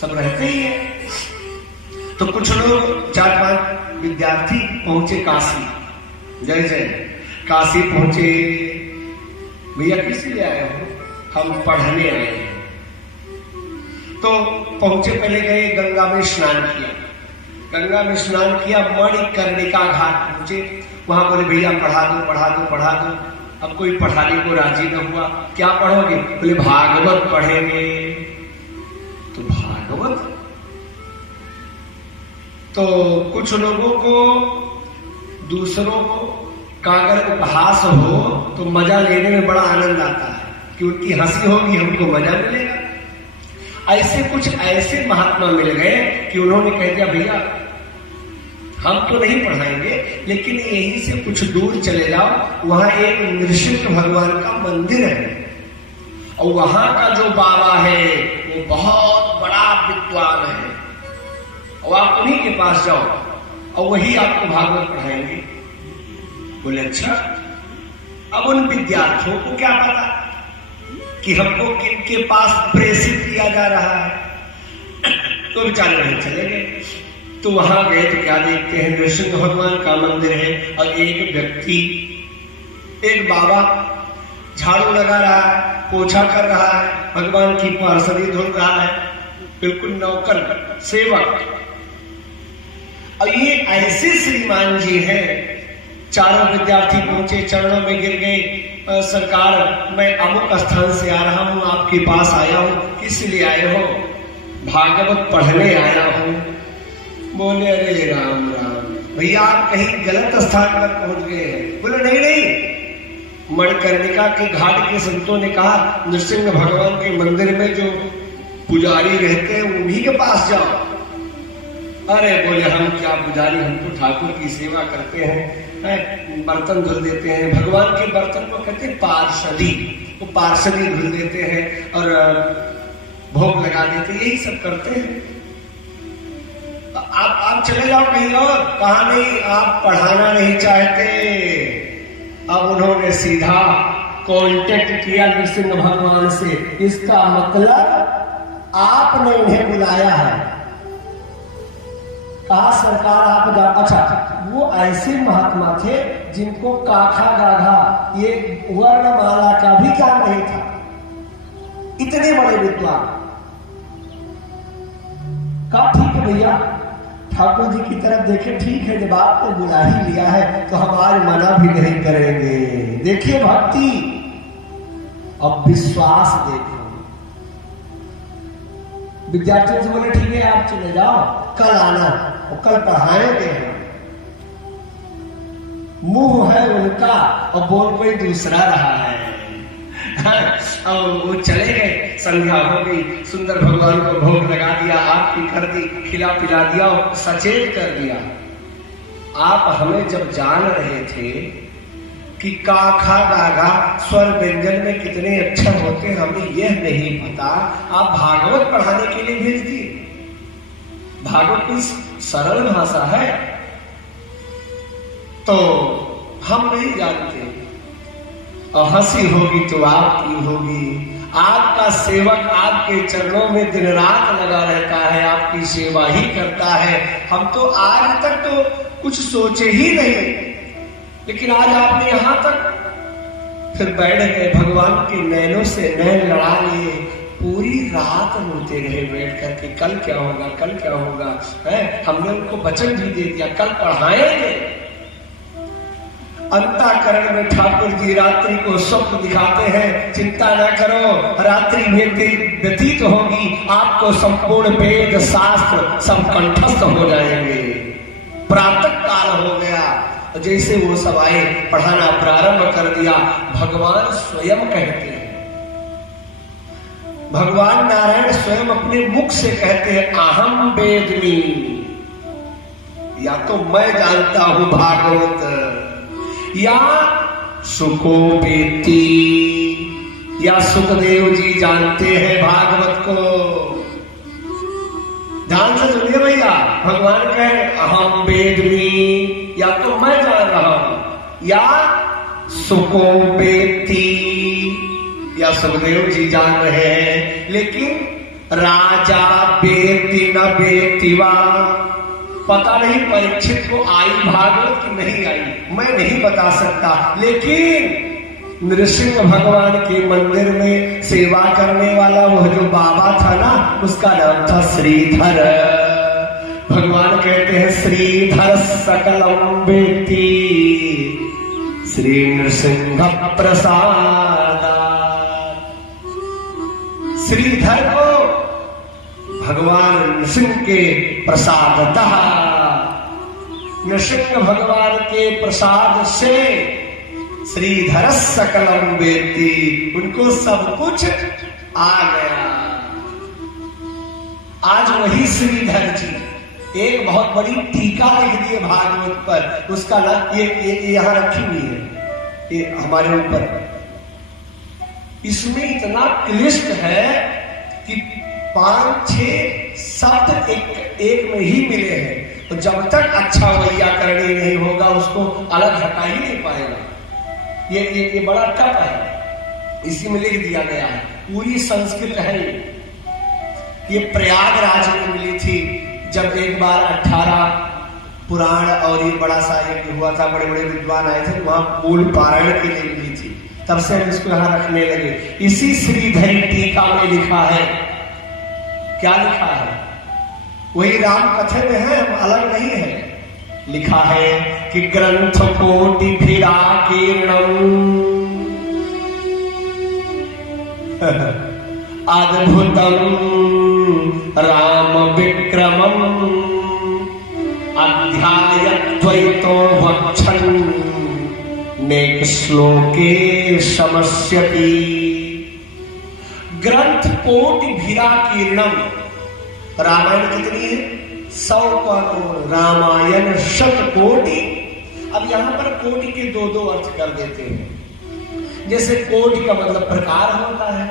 सब रहते ही है। तो कुछ लोग 4-5 विद्यार्थी पहुंचे काशी, जय जय, काशी पहुंचे। भैया किस लिए आए हो? हम पढ़ने आए हैं। तो पहुंचे, पहले गए गंगा में स्नान किया, गंगा में स्नान किया, मणिकर्णिका घाट पहुंचे। वहां बोले भैया पढ़ा दो पढ़ा दो पढ़ा दो। अब कोई पढ़ाने को राजी न हुआ। क्या पढ़ोगे? बोले भागवत पढ़ेंगे। तो भागवत, तो कुछ लोगों को, दूसरों का अगर उपहास हो तो मजा लेने में बड़ा आनंद आता है कि उनकी हंसी होगी, हमको मजा मिलेगा। ऐसे कुछ ऐसे महात्मा मिल गए कि उन्होंने कह दिया भैया हम तो नहीं पढ़ाएंगे, लेकिन यहीं से कुछ दूर चले जाओ, वहां एक नृसिंह भगवान का मंदिर है और वहां का जो बाबा है वो बहुत बड़ा विद्वान है और आप उन्हीं के पास जाओ और वही आपको भागवत पढ़ाएंगे। बोले अच्छा। अब उन विद्यार्थियों को क्या पता कि हमको किनके पास प्रेषित किया जा रहा है, तो बेचारे नहीं चले गए। तो वहां गए तो क्या देखते हैं, नृसिंह भगवान का मंदिर है और एक व्यक्ति, एक बाबा झाड़ू लगा रहा है, पोछा कर रहा है, भगवान की पार्षदी धुल रहा है, बिल्कुल नौकर सेवक। और ये ऐसे श्रीमान जी हैं। चारों विद्यार्थी पहुंचे, चरणों में गिर गए, सरकार मैं अमुक स्थान से आ रहा हूं, आपके पास आया हूं। किस लिए आए हो? भागवत पढ़ने आया हूं। बोले अरे राम राम, भैया आप कहीं गलत स्थान पर पहुंच गए हैं। बोले नहीं नहीं, मणिकर्णिका के घाट के संतों ने कहा नृसिंह भगवान के मंदिर में जो पुजारी रहते हैं उन्हीं के पास जाओ। अरे बोले हम क्या पुजारी, हम तो ठाकुर की सेवा करते हैं, बर्तन धुल देते हैं, भगवान के बर्तन को कहते हैं पार्षदी, वो पार्षदी धुल देते हैं और भोग लगा देते हैं, यही सब करते हैं। आप चले जाओ कहीं और। कहा नहीं, आप पढ़ाना नहीं चाहते। अब उन्होंने सीधा कांटेक्ट किया नृसिंह भगवान से। इसका मतलब आपने उन्हें बुलाया है। कहा सरकार आप जा। अच्छा, वो ऐसे महात्मा थे जिनको काखा गाघा ये वर्णमाला का भी ज्ञान नहीं था, इतने बड़े विद्वान। कहा ठीक है भैया, ठाकुर जी की तरफ देखे, ठीक है जब आपने बुला ही लिया है तो हम आज मना भी नहीं करेंगे। देखिए भक्ति, अब विश्वास देखो। विद्यार्थियों से बोले ठीक है आप चले जाओ, कल आना और कल पढ़ाएंगे। मुंह है उनका और बोल कोई दूसरा रहा है। और वो चले गए, संध्या हो गई, सुंदर भगवान को भोग लगा दिया, आरती कर दी, खिला पिला दिया और सचेत कर दिया। आप हमें जब जान रहे थे कि काखा गागा स्वर व्यंजन में कितने अक्षर होते हैं हमें यह नहीं पता, आप भागवत पढ़ाने के लिए भेज दिए। भागवत की सरल भाषा है तो हम नहीं जानते। और हंसी होगी तो आपकी होगी। आपका सेवक आपके चरणों में दिन रात लगा रहता है, आपकी सेवा ही करता है। हम तो आज तक तो कुछ सोचे ही नहीं, लेकिन आज आपने यहां तक फिर बैठ गए, भगवान के नैनों से नैन लड़ा लिए, पूरी रात रोते रहे बैठ करके, कल क्या होगा कल क्या होगा है। हमने उनको वचन भी दे दिया कल पढ़ाएंगे। अंतःकरण में ठाकुर जी रात्रि को स्वप्न दिखाते हैं, चिंता न करो रात्रि व्यतीत होगी, आपको संपूर्ण वेद शास्त्र सब कंठस्थ हो जाएंगे। प्रातः काल हो गया, जैसे वो सब आए पढ़ाना प्रारंभ कर दिया। भगवान स्वयं कहते हैं, भगवान नारायण स्वयं अपने मुख से कहते हैं अहम वेदमी, या तो मैं जानता हूं भागवत, या सुकोपेति, या सुखदेव जी जानते हैं भागवत को। ध्यान से सुनिए भैया, भगवान कहे अहम वेदमी, या तो मैं जान रहा हूं, या सुकोपेति, या सुखदेव जी जान रहे हैं। लेकिन राजा वेद वेत्ति वा, पता नहीं परीक्षित को आई भागवत कि नहीं आई, मैं नहीं बता सकता। लेकिन नृसिंह भगवान के मंदिर में सेवा करने वाला वह जो बाबा था ना, उसका नाम था श्रीधर। भगवान कहते हैं श्रीधर सकलम वेत्ति श्री नृसिंह प्रसाद। श्रीधर को भगवान नृसिंह के प्रसादतः, नृसिंह भगवान के प्रसाद से श्रीधर सकलम वेत्ति, उनको सब कुछ आ गया। आज वही श्रीधर जी एक बहुत बड़ी टीका लिख दी है भागवत पर, उसका नाम ये यहां रखी हुई है, ये हमारे ऊपर। इसमें इतना क्लिष्ट है कि 5-6 शब्द एक में ही मिले हैं, तो जब तक अच्छा वैयाकरणी नहीं होगा उसको अलग हटा ही नहीं पाएगा। ये बड़ा टफ है, इसी में लिख दिया गया है, पूरी संस्कृत है। ये प्रयागराज में मिली थी जब एक बार 18 पुराण और ये बड़ा सा यज्ञ हुआ था, बड़े बड़े विद्वान आए थे, वहां मूल पारायण के लिए मिली थी, तब से हम इसको यहां रखने लगे। इसी श्रीधरी टीका में लिखा है, क्या लिखा है? वही राम कथे में है, हम अलग नहीं है। लिखा है कि ग्रंथ कोटि भिराकीर्णम अद्भुतम राम विक्रमम अध्यायद्वैतो वक्षन् नेक श्लोके समस्यति। ग्रंथ कोटि भिराकीर्णम, रामायण कितनी है? 100 करोड़, रामायण 100 कोटि। अब यहां पर कोटि के दो अर्थ कर देते हैं। जैसे कोटि का मतलब प्रकार होता है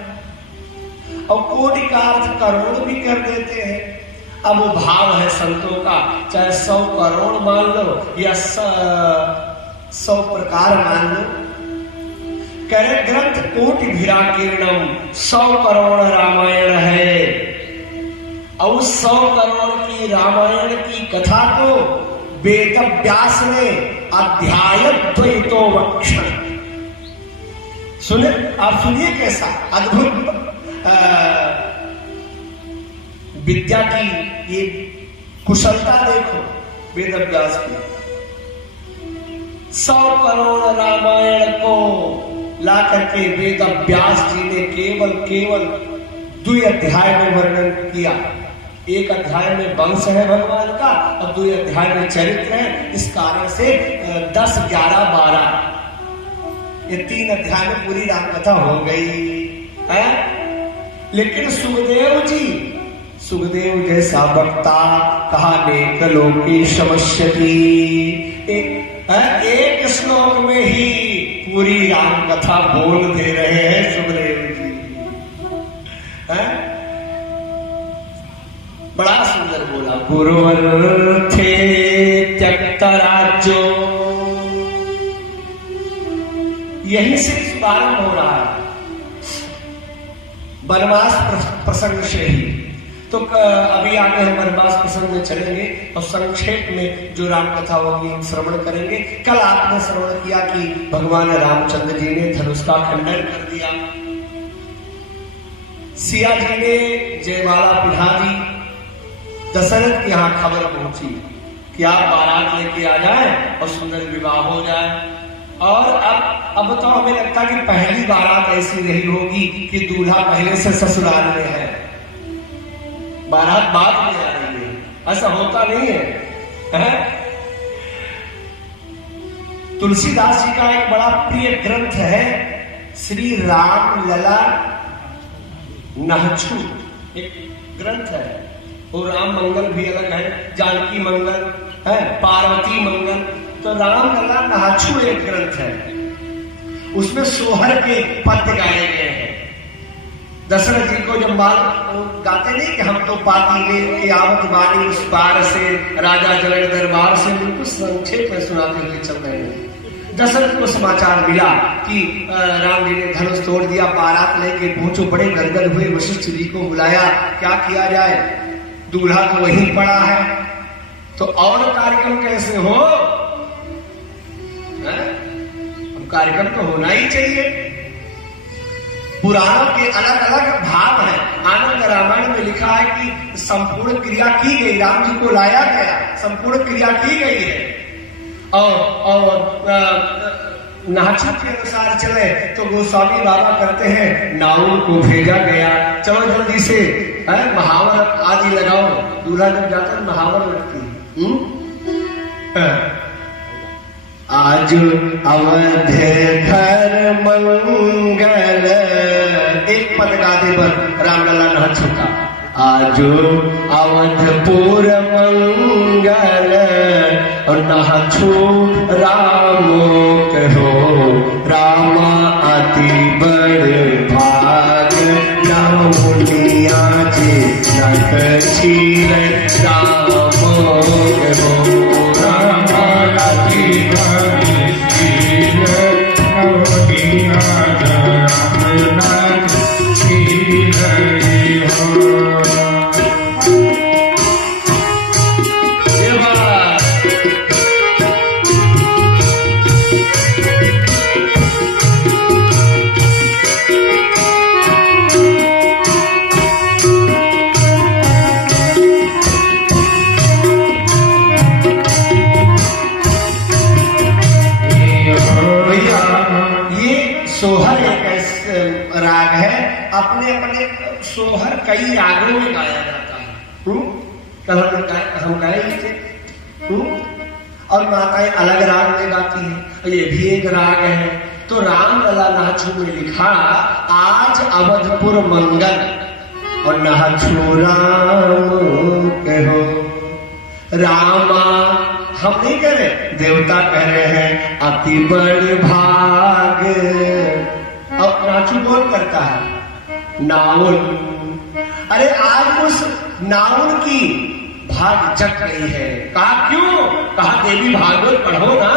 और कोटि का अर्थ करोड़ भी कर देते हैं। अब वो भाव है संतों का, चाहे 100 करोड़ मान लो या 100 प्रकार मान लो। कह रहे ग्रंथ कोटि भिराकीर्णम, 100 करोड़ रामायण है और 100 करोड़ की रामायण की कथा को वेद व्यास ने अध्यायद्वैतो वक्षन्। सुने, आप सुनिए कैसा अद्भुत विद्या की ये कुशलता देखो वेद व्यास की। 100 करोड़ रामायण को ला करके वेद व्यास जी ने केवल 2 अध्याय में वर्णन किया। एक अध्याय में वंश है भगवान का और 2 अध्याय में चरित्र है। इस कारण से 10, 11, 12 ये 3 अध्याय में पूरी राम कथा हो गई है। लेकिन सुखदेव जैसा वक्ता कहा नेक लोके समस्यति, एक श्लोक में ही पूरी राम कथा बोल दे रहे हैं सुखदेव जी। बड़ा सुंदर बोला, गुरुवर थे त्यक्त राज्यो। यही से प्रारंभ हो रहा है वनवास प्रसंग से ही। तो अभी आगे हम वनवास प्रसंग में चलेंगे और संक्षेप में जो राम कथा होगी हम श्रवण करेंगे। कल आपने श्रवण किया कि भगवान रामचंद्र जी ने धनुष का खंडन कर दिया, सिया जी ने जयमाला पिढ़ा दी, दशरथ के यहाँ खबर पहुंची कि आप बारात लेके आ जाए और सुंदर विवाह हो जाए। और अब तो हमें लगता कि पहली बारात ऐसी रही होगी कि दूल्हा पहले से ससुराल में है, बारात बाद में आ रही है। ऐसा होता नहीं है? तुलसीदास जी का एक बड़ा प्रिय ग्रंथ है श्री राम लला नहछु, एक ग्रंथ है। और राम मंगल भी अलग है, जानकी मंगल है, पार्वती मंगल। तो राम लला नहछु एक ग्रंथ है, उसमें सोहर के पद्य गाए गए हैं। दशरथ जी को जब माल गाते नहीं कि हम तो पाती में कि आवत बानी उस पार से राजा जनक दरबार से, बिल्कुल संक्षेप में सुनाते हुए चल रहे हैं। दशरथ को समाचार मिला कि राम जी ने धनुष तोड़ दिया, बारात लेके पहुंचो। बड़े गदगद हुए, वशिष्ठ जी को बुलाया, क्या किया जाए? दूल्हा तो वहीं पड़ा है, तो और कार्यक्रम कैसे हो? कार्यक्रम तो होना ही चाहिए। पुराणों के अलग अलग भाव हैं। आनंद रामायण में लिखा है कि संपूर्ण क्रिया की गई, राम जी को लाया गया, संपूर्ण क्रिया की गई है। और नाचू के अनुसार चले तो गोस्वामी बाबा करते हैं नाउन को भेजा गया, चलो जल्दी से महावर आदि लगाओ। दूल्हा जब जाता है महावर लगती है। आज अवध घर मंगल, एक पद गाने पर रामलला न छुका। आज अवधपुर मंगल और न छू रामो कहो, रामा अति बड़ भाग नौनिया जी नखील रामो कहो, रामा अति अपने अपने सोहर कई रागों में गाया जाता है। कल हम गाए थे। और माताएं अलग राग में गाती हैं, ये भी एक राग है। तो रामलला नाचू में लिखा आज अवधपुर मंगल और नाचू राम कहो। रामा हम नहीं कह रहे, देवता कह रहे हैं अति बड़ भाग। अब नाचू कौन करता है? नाउन। अरे आज उस नाउन की भाग जग गई है। कहा क्यों? कहा देवी भागवत पढ़ो ना।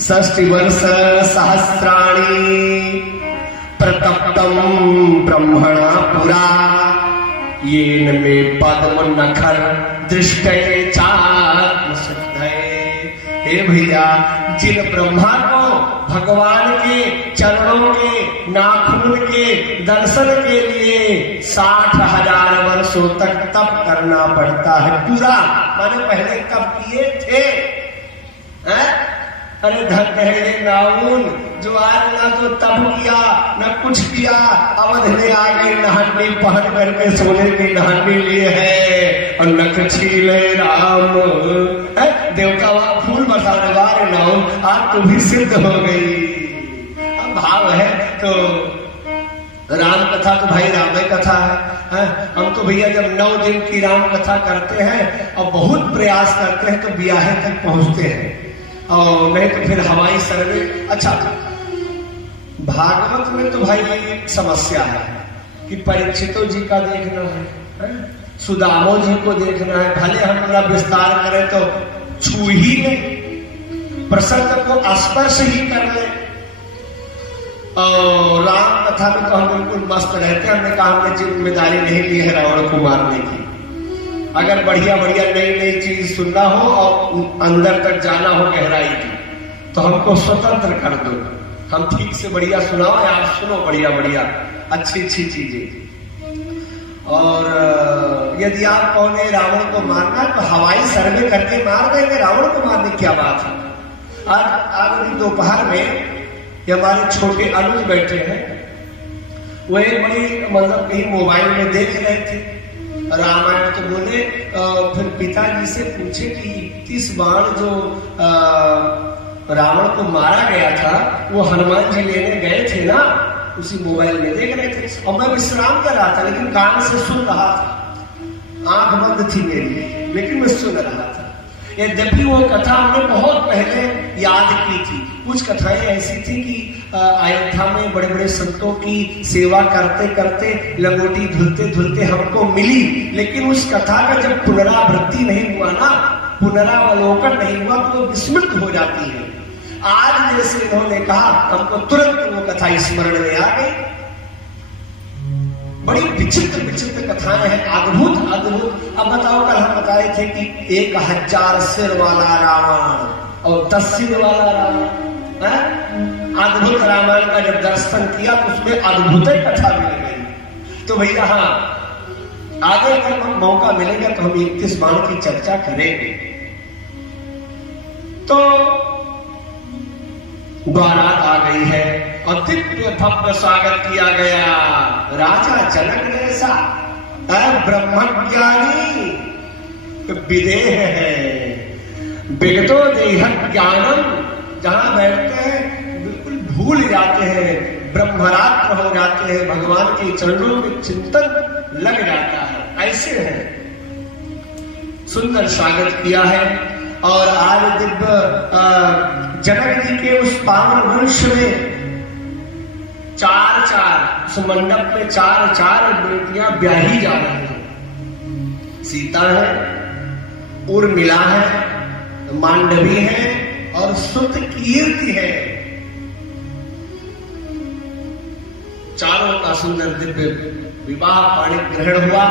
60 वर्ष सहस्राणि प्रतप्तम ब्रह्मणा पुरा, येन मे पद्म नखर दृष्टये चात्मशुद्धये। हे भैया, जिन ब्रह्मा को भगवान के चरणों के नाखून के दर्शन के लिए 60,000 वर्षों तक तप करना पड़ता है। पूरा माने पहले तप किए थे। अरे धन है नाउन जो आज ना तो तप किया न कुछ किया, अवध में आ गए नहाने पहन करके सोने की नहाने लिए है और नख छीले राम। देवता फूल बरसाने वाले नाउन आज तो भी सिद्ध हो गई। अब भाव है तो राम कथा तो भाई राम कथा है। हम तो भैया जब 9 दिन की राम कथा करते हैं और बहुत प्रयास करते हैं तो ब्याहे तक पहुंचते हैं, और नहीं तो फिर हवाई सर्वे। अच्छा, भागवत में तो भाई एक समस्या है कि परीक्षितों जी का देखना है, सुदामो जी को देखना है। भले हम थोड़ा विस्तार करें तो छू ही ले, प्रसंग को स्पर्श ही कर ले। और राम कथा में तो हम बिल्कुल मस्त रहते हैं। हमने कहा हमने जिम्मेदारी नहीं ली है रावण को मारने की। अगर बढ़िया बढ़िया नई नई चीज सुनना हो और अंदर तक जाना हो गहराई की, तो हमको स्वतंत्र कर दो। हम ठीक से बढ़िया सुनाओ, यार सुनो बढ़िया बढ़िया अच्छी अच्छी चीजें। और यदि आप कहोगे रावण को मारना तो हवाई सर्वे करके मार देंगे। रावण को मारने क्या बात है। आज दोपहर में हमारे छोटे अनुज बैठे हैं, वो एक बड़ी मतलब कहीं मोबाइल में देख रहे थे रामायण। तो बोले फिर पिताजी से पूछे कि 31 बाण जो रावण को मारा गया था वो हनुमान जी लेने गए थे ना। उसी मोबाइल में देख रहे थे और मैं विश्राम कर रहा था, लेकिन कान से सुन रहा था। आंख बंद थी मेरी, लेकिन मैं सुन रहा था। यद्यपि वो कथा हमने बहुत पहले याद की थी। कुछ कथाएं ऐसी थी कि अयोध्या में बड़े बड़े संतों की सेवा करते करते लंगोटी धुलते धुलते हमको मिली, लेकिन उस कथा का जब पुनरावृत्ति नहीं हुआ ना, पुनरावलोकन नहीं हुआ, तो वो विस्मृत हो जाती है। आज जैसे इन्होंने कहा, हमको तुरंत वो कथा स्मरण में आ गई। बड़ी विचित्र विचित्र कथाएं हैं, अद्भुत अद्भुत। अब बताओ, कल हम बताए थे कि 1000 सिर वाला रावण और 10 सिर वाला रावण, अद्भुत रामायण का जब दर्शन किया तो उसमें अद्भुत कथा मिल गई। तो भैया हाँ, आगे अगर मौका मिलेगा तो हम 31 बाण की चर्चा करेंगे। तो बारात आ गई है और दिव्य भव्य स्वागत किया गया। राजा जनक जैसा ब्रह्मज्ञानी विदेह है, विगतो देह ज्ञानम, जहां बैठते हैं बिल्कुल भूल जाते हैं, ब्रह्मरात्र हो जाते हैं, भगवान के चरणों में चिंतन लग जाता है। ऐसे है, सुंदर स्वागत किया है। और आज दिव्य जनक जी के उस पावन वंश में 4 उस मंडप में 4 बेटियां ब्याही जा रही हैं। सीता है, उर्मिला है, मांडवी है और सुतकीर्ति है। चारों का सुंदर दिव्य विवाह पाणी ग्रहण हुआ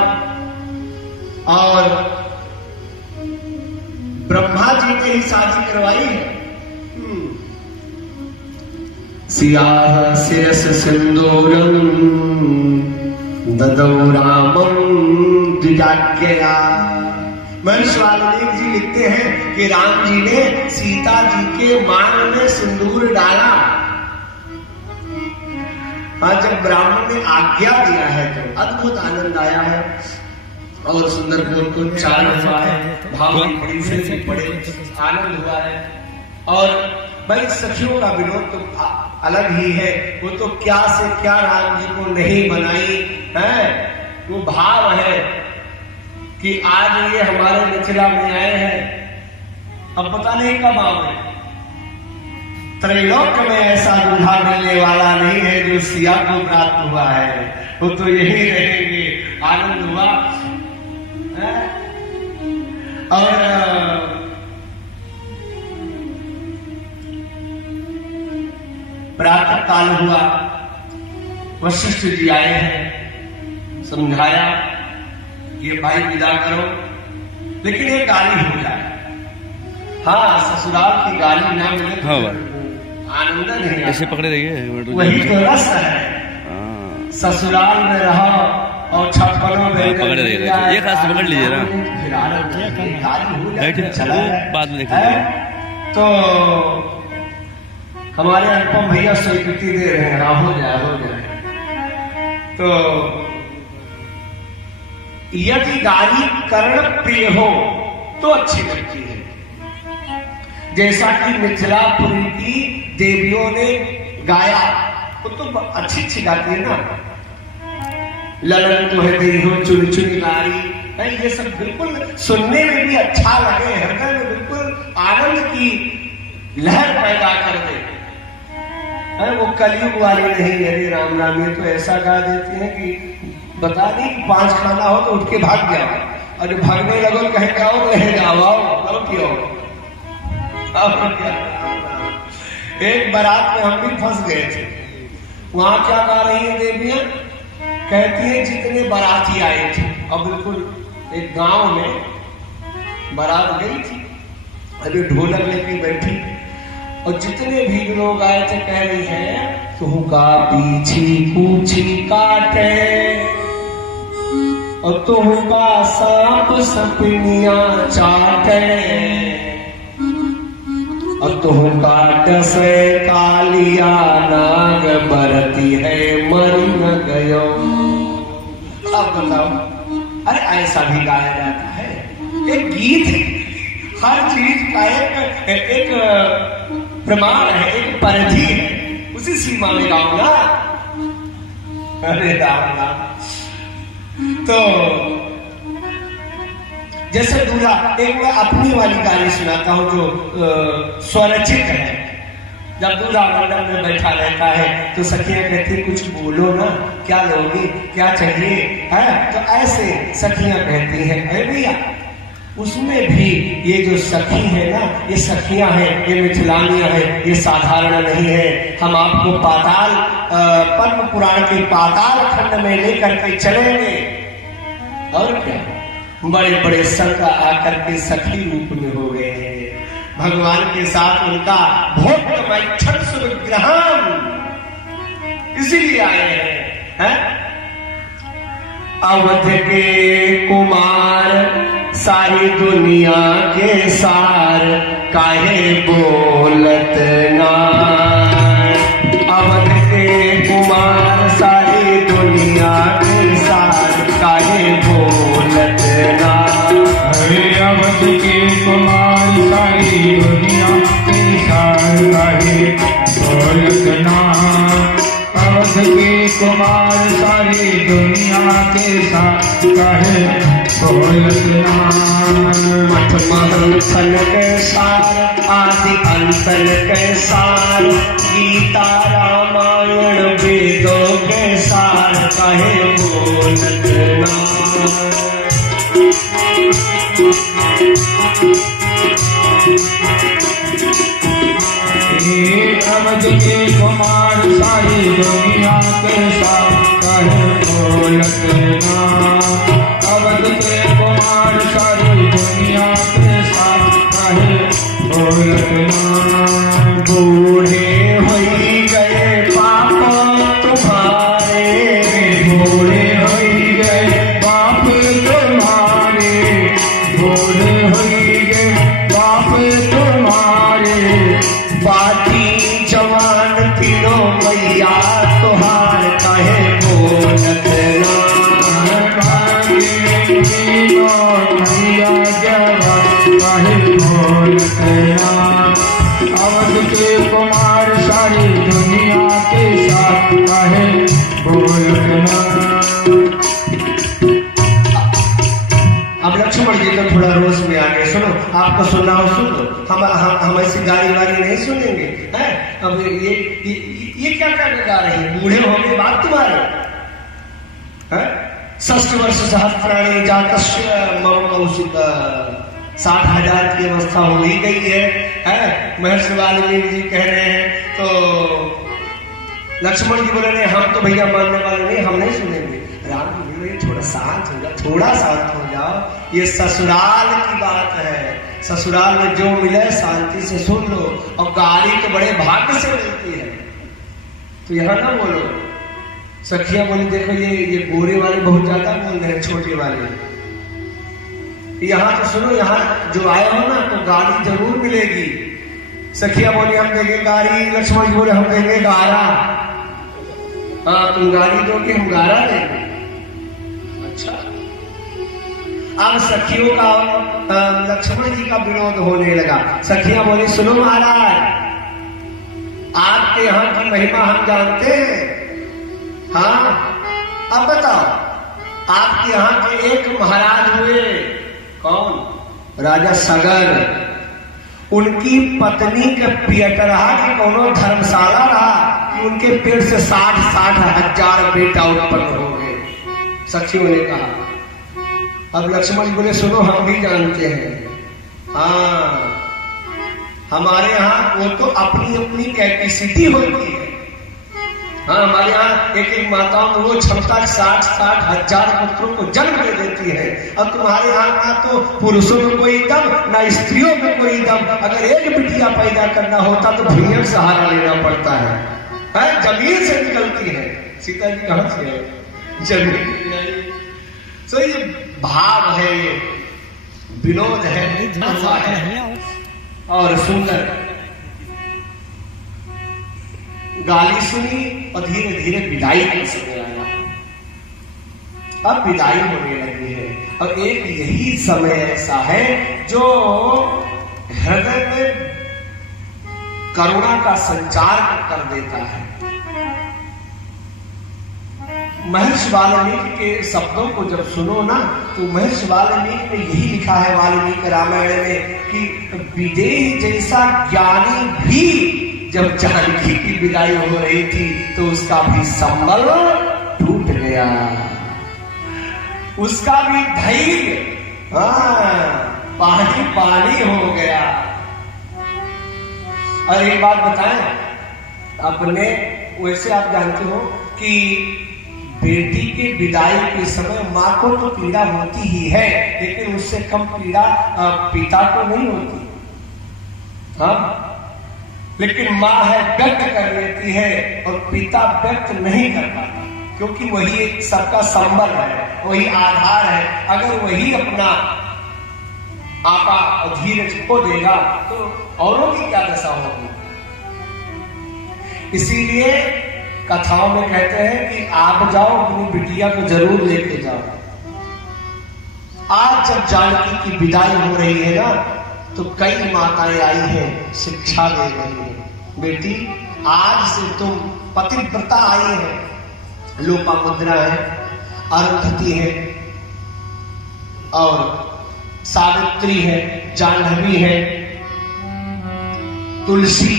और ब्रह्मा जी ने ही शादी करवाई है। सियाह शिरस सिंदूरम ददौ रामम द्विजाज्ञया। महर्षि वाल्मीकि जी लिखते हैं कि राम जी ने सीता जी के मांग में सिंदूर डाला। आज जब ब्राह्मण ने आज्ञा दिया है तो अद्भुत आनंद आया है और सुंदर बोल को उच्चारण हुआ है, भाव बड़ी से बड़े आनंद हुआ है। और भाई सखियों का विनोद तो अलग ही है, वो तो क्या से क्या राम जी को नहीं बनाई है। वो भाव है कि आज ये हमारे मिथिला में आए हैं, अब पता नहीं कब आओगे। त्रैलोक में ऐसा दूल्हा मिलने वाला नहीं है जो सिया को प्राप्त हुआ है, वो तो यही रहेंगे। आनंद हुआ है? और प्रातः काल हुआ, वशिष्ठ जी आए हैं, समझाया ये भाई विदा करो, लेकिन ये गाली हो जाए। हाँ, ससुराल की गाली ना मिले हाँ, आनंद नहीं, ऐसे पकड़े रहिए, वही तो रस है। ससुराल में रहो और 56 में पकड़े रहिए, एक हाथ से पकड़ लीजिए ना, बाद में देखेंगे। तो हमारे अनुपम भैया स्वीकृति दे रहे हैं, हो जाए। तो यदि गाली कर्ण प्रिय हो तो अच्छी लगती है, जैसा कि मिथिलापुरी की देवियों ने गाया, वो तो अच्छी गाती है ना। ललन तो है देही हो चुनी चुनी गारी, ये सब बिल्कुल सुनने में भी अच्छा लगे, हृदय में बिल्कुल आनंद की लहर पैदा कर दे। वो कलयुग वाली नहीं, अरे राम नाम ये तो ऐसा गा देती है कि बता दी कि 5 खाना हो तो उठ के भाग गया, और जब भागने लगो कहीं जाओ कहीं जाओ क्यों। एक बारात में हम भी फंस गए थे। वहां क्या गा रही है देवियां, कहती है जितने बाराती आए थे, अब बिल्कुल एक गांव में बारात गई थी, अभी ढोलक लेके बैठी और जितने भी लोग आए थे कह रही है तू का पीछी पूछी काटे और तुम का सांप सपनिया चाटे और तुम का डसे कालिया नाग बरती है मर न गयो। अब बताओ, अरे ऐसा भी गाया जाता है, एक गीत है, हर चीज का एक प्रमाण है, एक परिधि है, उसी सीमा में गाऊंगा। अरे राम। तो जैसे दूल्हा, एक मैं अपनी वाली गाली सुनाता हूं जो स्वरचित है। जब दूल्हा मंडप में बैठा रहता है तो सखियां कहती कुछ बोलो ना, क्या लोगे, क्या चाहिए है। तो ऐसे सखियां कहती हैं, अरे भैया उसमें भी ये जो सखी है ना, ये सखियां हैं, ये मिथिलानियां हैं, ये साधारण नहीं है। हम आपको पाताल पद्म पुराण के पाताल खंड में लेकर के चलेंगे। और क्या, बड़े बड़े संत आकर के सखी रूप में हो गए हैं। भगवान के साथ उनका भोक्तमैच्छन सुविग्रहम इसीलिए आए हैं। अवध के कुमार सारी दुनिया के सार काहे बोलत ना। अवध के कुमार सारी दुनिया के सार काहे बोलत ना। अवध के कुमार सारी दुनिया के सार काहे बोलत ना। अवध के कुमार सारी दुनिया के साथ काहे बोलत ना। मठ मंथन के सार आदि अंतन के सार गीता रामायण वेदों के सार काहे बोलत ना। अवध के कुमार सारी दुनिया के साथ काहे बोलत ना। अवध के कुमार सारी दुनिया के साथ काहे बोलत ना। बूढ़े होई गए पाप तुम्हारे, बूढ़े होई गए बाप तुम्हारे, बूढ़े होई गए बाप तुम्हारे। बाटी जवान तीनों मैया तुहार काहे बोलत ना। मैया जवान काहे बोलत ना। अवध के कुमार सारी दुनिया के साथ काहे बोलत ना। अब लक्ष्मण जी तो थोड़ा रोज में आ गए। सुनो, आपको सुनना हो सुन लो, हम ऐसी गाली वाली नहीं सुनेंगे हैं। अब ये क्या क्या गा रही है, बूढ़े हो गए बात तुम्हारे हैं। 60 वर्ष सहस्राणी जातस्य मम कौशिक, 60,000 की अवस्था हो ही गई है। महर्षि वाल्मीकि जी कह रहे हैं तो लक्ष्मण जी बोले नहीं, हम तो भैया मानने वाले नहीं, हम नहीं सुनेंगे। राम जी बोले थोड़ा शांत हो जाओ, थोड़ा शांत हो जाओ, ये ससुराल की बात है। ससुराल में जो मिले शांति से सुन लो, और गाली तो बड़े भाग्य से मिलती है, तो यहाँ ना बोलो। सखिया बोली देखो ये गोरे वाले बहुत ज्यादा बोल रहे हैं, छोटे वाले। यहाँ तो सुनो, यहाँ जो आए हो ना तो गाली जरूर मिलेगी। सखिया बोली हम देंगे गाली, लक्ष्मण जी बोले हम देंगे गारा। हाँ, तुम गाली दोगे, हम गारा देंगे। अच्छा, अब सखियों का लक्ष्मण जी का विरोध होने लगा। सखिया बोली सुनो महाराज, आपके यहाँ की महिमा हम जानते हैं। हाँ, अब बताओ, आपके यहाँ के एक महाराज हुए, कौन? राजा सगर। उनकी पत्नी के पियटरहा के कोनो धर्मशाला रहा कि उनके पेट से 60 हजार बेटा उत्पन्न हो गए। सखियों ने कहा। अब लक्ष्मण बोले सुनो, हम भी जानते हैं। हाँ, हमारे यहाँ वो तो अपनी अपनी कैपेसिटी होती है। हाँ, हमारे यहाँ एक माताओं में वो क्षमता 60 हजार पुत्रों को जन्म दे देती है। और तुम्हारे यहाँ ना तो पुरुषों में कोई दम, ना स्त्रियों में कोई दम। अगर एक बिटिया पैदा करना होता तो भैया सहारा लेना पड़ता है, जमीन से निकलती है। सीता जी कहाँ से है? जमीन। तो ये भाव है, ये विनोद है और सुंदर। गाली सुनी और धीरे धीरे विदाई का समय आया। अब विदाई होने लगी है, और एक यही समय ऐसा है जो हृदय में करुणा का संचार कर देता है। महर्षि वाल्मीकि के शब्दों को जब सुनो ना, तो महर्षि वाल्मीकि ने यही लिखा है वाल्मीकि रामायण में कि विदेह जैसा ज्ञानी भी जब जानकी की विदाई हो रही थी तो उसका भी संबल टूट गया, उसका भी धैर्य पानी पानी हो गया। और एक बात बताएं, अपने वैसे आप जानते हो कि बेटी के विदाई के समय माँ को तो पीड़ा होती ही है, लेकिन उससे कम पीड़ा पिता को नहीं होती। हाँ, लेकिन माँ है व्यक्त कर लेती है और पिता व्यक्त नहीं कर पाता, क्योंकि वही एक सबका संबल है, वही आधार है। अगर वही अपना आपा और धीरज खो देगा तो औरों की क्या दशा होगी। इसीलिए कथाओं में कहते हैं कि आप जाओ अपनी बिटिया को जरूर लेके जाओ। आज जब जानकी की विदाई हो रही है ना, तो कई माताएं आई हैं, शिक्षा दे रही हैं, बेटी आज से तुम पतिव्रता आई है। लोपामुद्रा है, अरुंधति है, और सावित्री है, जाह्नवी है, तुलसी,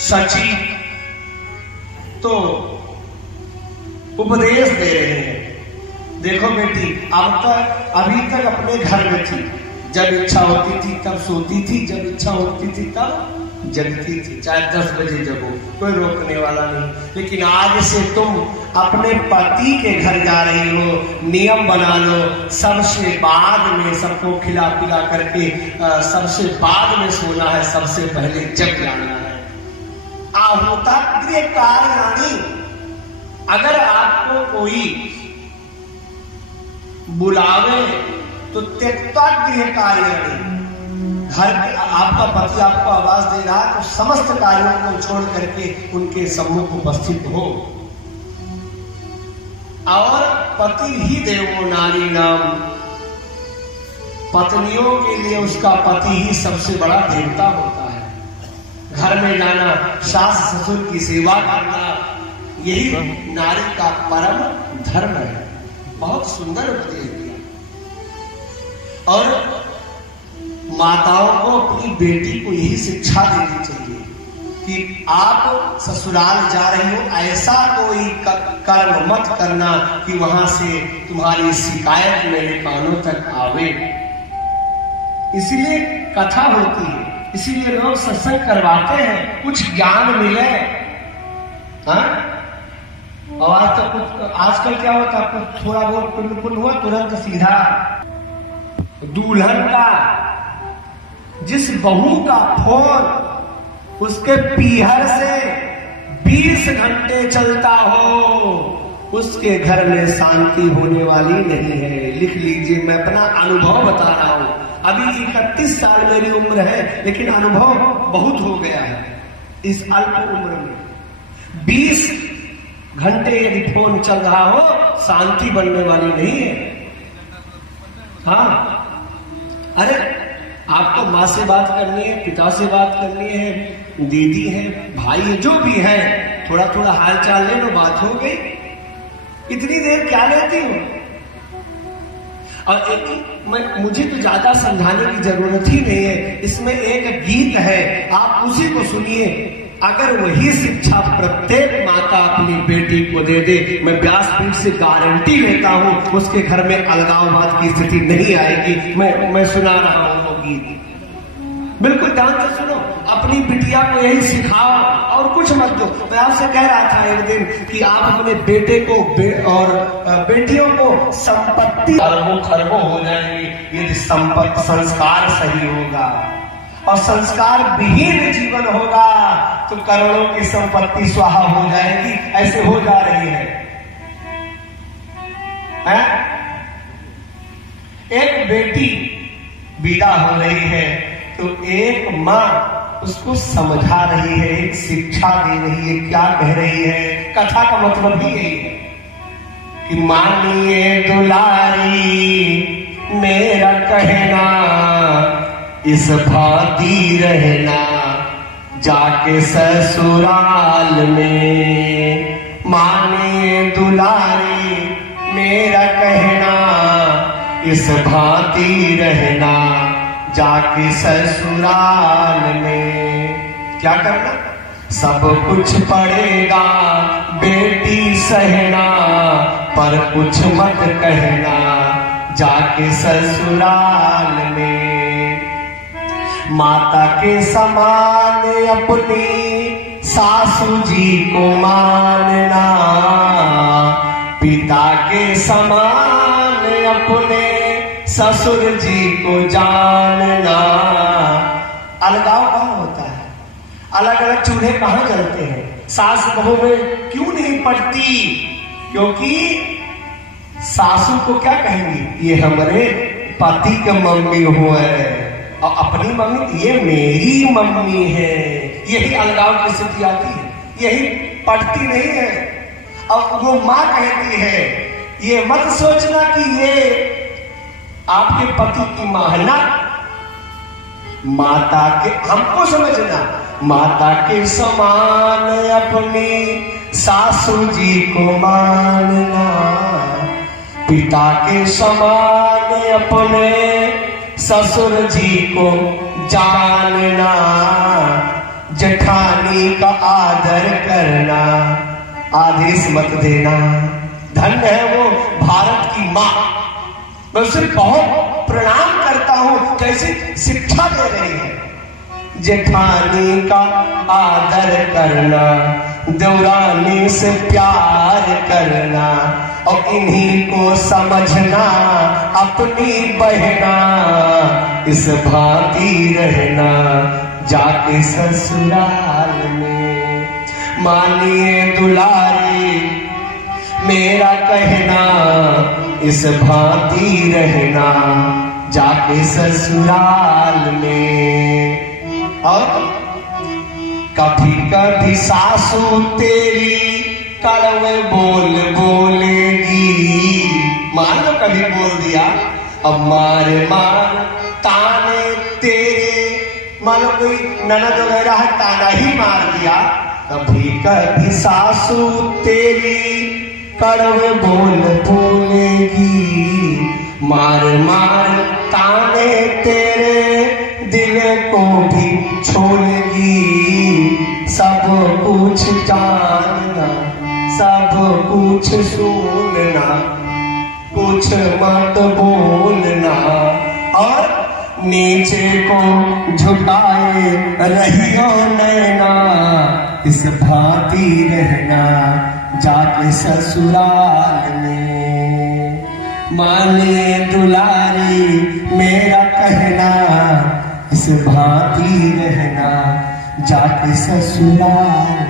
सची, तो उपदेश दे रहे हैं। देखो बेटी, अभी तक अपने घर में थी, जब इच्छा होती थी तब सोती थी, जब इच्छा होती थी तब जगती थी, चाहे 10 बजे जगो, कोई रोकने वाला नहीं। लेकिन आज से तुम अपने पति के घर जा रही हो, नियम बना लो, सबसे बाद में सबको खिला पिला करके सबसे बाद में सोना है, सबसे पहले जग जाना है। आहुता गृह कार्याणी, अगर आपको कोई बुलावे तो त्यक्ता गृह कार्याणी, घर के आपका पति आपको आवाज दे रहा है तो समस्त कार्यों को छोड़ करके उनके सम्मुख उपस्थित हो। और पति ही देवो नारी नाम, पत्नियों के लिए उसका पति ही सबसे बड़ा देवता होता है। घर में जाना, सास ससुर की सेवा करना, यही नारी का परम धर्म है। बहुत सुंदर उपदेश दिया। और माताओं को अपनी बेटी को यही शिक्षा देनी चाहिए कि आप ससुराल जा रही हो, ऐसा कोई कर्म मत करना कि वहां से तुम्हारी शिकायत मेरे कानों तक आवे। इसीलिए कथा होती है, इसीलिए लोग सत्संग करवाते हैं, कुछ ज्ञान मिले। हाँ, और आज तो कुछ आजकल क्या होता है, कुछ थोड़ा बहुत पुण्य हुआ तुरंत सीधा दुल्हन का, जिस बहू का फोन उसके पीहर से 20 घंटे चलता हो, उसके घर में शांति होने वाली नहीं है। लिख लीजिए, मैं अपना अनुभव बता रहा हूं। अभी 31 साल मेरी उम्र है, लेकिन अनुभव बहुत हो गया है इस अल्प उम्र में। 20 घंटे यदि फोन चल रहा हो, शांति बनने वाली नहीं है। हाँ, अरे आपको माँ से बात करनी है, पिता से बात करनी है, दीदी है, भाई है, जो भी है, थोड़ा थोड़ा हाल चाल ले लो, बात हो गई। इतनी देर क्या लेती हो? और मुझे तो ज्यादा समझाने की जरूरत ही नहीं है। इसमें एक गीत है, आप उसी को सुनिए। अगर वही शिक्षा प्रत्येक माता अपनी बेटी को दे दे, मैं व्यासपीठ से गारंटी लेता हूं उसके घर में अलगाववाद की स्थिति नहीं आएगी। मैं सुना रहा हूं वो गीत, बिल्कुल ध्यान से सुनो। अपनी बिटिया को यही सिखाओ और कुछ मत दो। मैं आपसे कह रहा था एक दिन कि आप अपने बेटे को और बेटियों को संपत्ति अरबों खरबों हो जाएंगी यदि संपत्ति संस्कार सही होगा, और संस्कार विहीन जीवन होगा तो करोड़ों की संपत्ति स्वाहा हो जाएगी। ऐसे हो जा रही है। एक बेटी विदा हो रही है तो एक माँ उसको समझा रही है, एक शिक्षा दे रही है। क्या कह रही है? कथा का मतलब ही यही है कि मानिए दुलारी मेरा कहना, इस भांति रहना जाके ससुराल में। मानिए दुलारी मेरा कहना, इस भांति रहना जाके ससुराल में। क्या करना? सब कुछ पड़ेगा बेटी सहना, पर कुछ मत कहना जाके ससुराल में। माता के समान अपनी सासू जी को मानना, पिता के समान अपने ससुर जी को जानना। अलगाव कहाँ होता है? अलग अलग चूल्हे कहाँ जलते हैं? सास बहू में क्यों नहीं पड़ती? क्योंकि सासू को क्या कहेंगी, ये हमारे पति का मम्मी हुआ है, और अपनी मम्मी ये मेरी मम्मी है। यही अलगाव की स्थिति आती है, यही पड़ती नहीं है। अब वो माँ कहती है, ये मत सोचना कि ये आपके पति की माँ है ना, माता के, हमको समझना, माता के समान अपनी सासू जी को मानना, पिता के समान अपने ससुर जी को जानना। जेठानी का आदर करना, आदेश मत देना। धन्य है वो भारत की माँ, मैं उसे बहुत प्रणाम करता हूं, कैसी शिक्षा दे रही है। जेठानी का आदर करना, देवरानी से प्यार करना, और इन्हीं को समझना अपनी बहना, इस भांति रहना जाके ससुराल में। मानिए दुलारी मेरा कहना, इस भांति रहना जाके ससुराल में। और कभी कभी सासू तेरी कड़वे बोल बोलेगी, मान लो कभी बोल दिया, अब मारे मार ताने तेरे, मान लो कोई ननद वगैरह है ताना ही मार दिया। कभी कभी सासू तेरी कड़वे बोल बोलेगी, मार मार ताने तेरे दिल को भी छोड़ेगी। सब कुछ जानना, सब कुछ सुनना, कुछ मत बोलना, और नीचे को झुकाए रहियो नैना, इस भांति रहना जाके ससुराल में। माने दुलारी मेरा कहना, इस भांति रहना जाके ससुराल।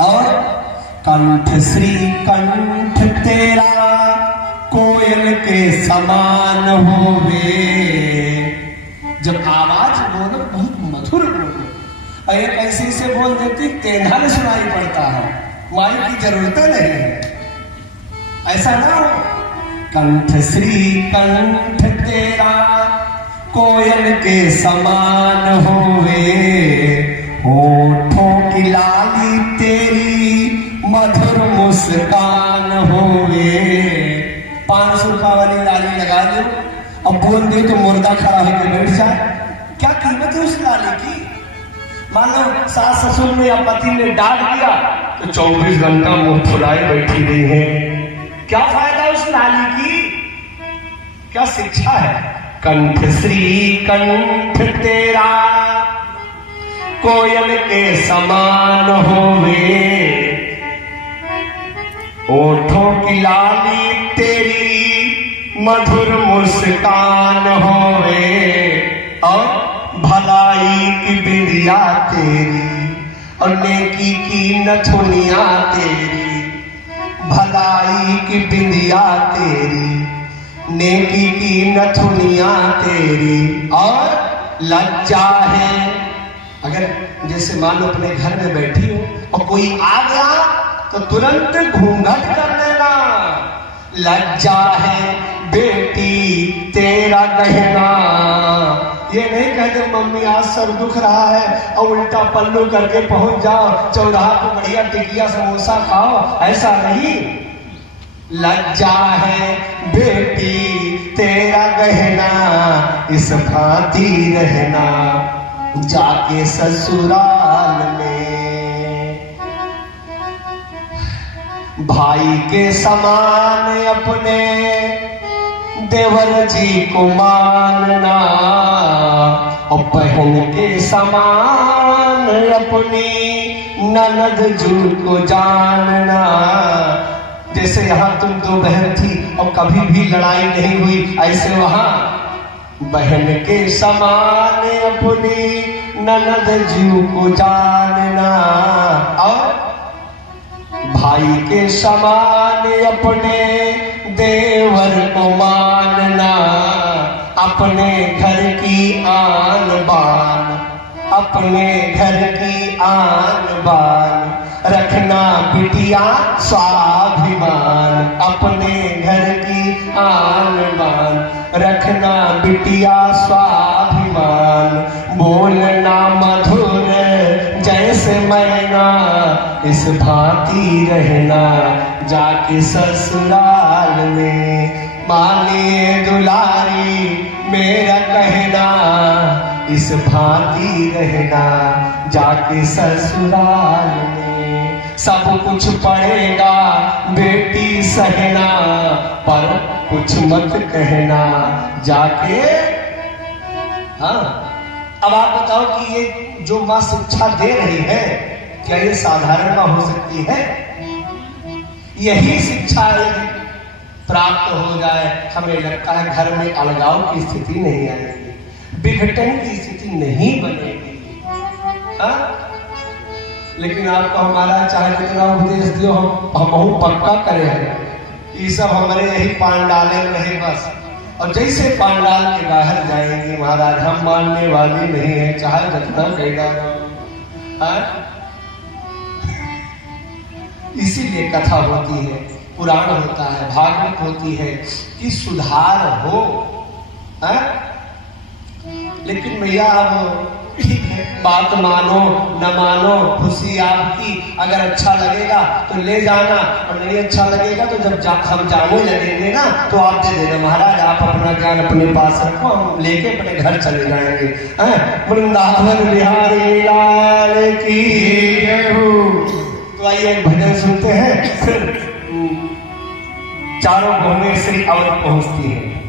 और कंठ श्री कंठ तेरा कोयल के समान होवे, जब आवाज बोलो बहुत मधुर बोलो, और एक ऐसे से बोल देती तेंधा में सुनाई पड़ता है, माइक की जरूरत नहीं है, ऐसा ना हो। कंठ श्री कंठ तेरा कोयल के समान होवे, होठों की लाली तेरी मधुर मुस्कान होवे। 500 रुपया वाली लाली लगा दो, अब बोल दे तो मुर्दा खड़ा होकर बैठ जाए, क्या कीमत है उस लाली की? मान लो सास ससुर ने या पति ने डांट दिया तो 24 घंटा मुंह फुलाए बैठी रही है, क्या फायदा उस लाली की? क्या शिक्षा है? कंठ श्री कंठ तेरा कोयल के समान होवे, ओठों की लाली तेरी मधुर मुस्कान होवे, और भलाई की बिंदिया तेरी, और नेकी की नथुनिया तेरी। भलाई की बिंदिया तेरी, नेकी की नथुनिया तेरी, और लज्जा है। अगर जैसे मान लो अपने घर में बैठी हो और कोई आ गया तो तुरंत घूंघट कर लेना। लज्जा है बेटी तेरा कहना, ये नहीं कहते मम्मी आज सर दुख रहा है और उल्टा पल्लू करके पहुंच जाओ चौराहा को बढ़िया टिकिया समोसा खाओ, ऐसा नहीं। लज्जा है बेटी तेरा गहना, इस भांति रहना जाके ससुराल में। भाई के समान अपने देवर जी को मानना और बहन के समान अपनी ननद जू को जानना। जैसे यहाँ तुम दो बहन थी और कभी भी लड़ाई नहीं हुई, ऐसे वहां बहन के समान अपनी ननद जू को जानना और भाई के समान अपने देवर को मानना। अपने घर की आन बान, अपने घर की आन बान रखना बिटिया स्वाभिमान। अपने घर की आन बान रखना बिटिया स्वाभिमान। बोलना मधुर जैसे मैना, इस भांति रहना जाके ससुराल में। मानिए दुलारी मेरा कहना, इस भांति रहना जाके ससुराल में। सब कुछ पड़ेगा बेटी सहना, पर कुछ मत कहना जाके। हाँ, अब आप बताओ कि ये जो माँ शिक्षा दे रही है, क्या ये साधारण माँ हो सकती है? यही शिक्षा प्राप्त हो जाए, हमें लगता है घर में अलगाव की स्थिति नहीं आएगी, विघटन की स्थिति नहीं बनेगी। हाँ? लेकिन आपको हमारा चाहे जितना उपदेश दियो हम पक्का करें, ये सब हमारे यही पांडाले में रहे बस। और जैसे पांडाल के बाहर जाएंगे महाराज, हम मानने वाली नहीं है, चाहे जितना कहेगा। इसीलिए कथा होती है, पुराण होता है, भागवत होती है कि सुधार हो। लेकिन भैया अब ठीक है, बात मानो न मानो, खुशी आपकी। अगर अच्छा लगेगा तो ले जाना, और नहीं अच्छा लगेगा तो जब हम जाने लगेंगे ना तो आप दे देना। महाराज आप अपना ज्ञान अपने पास रखो, हम लेके अपने घर चले जाएंगे। वृंदावन बिहारी लाल की जय हो। तो आइए एक भजन सुनते हैं, फिर चारों भुवनें श्री अवध पहुंचती है।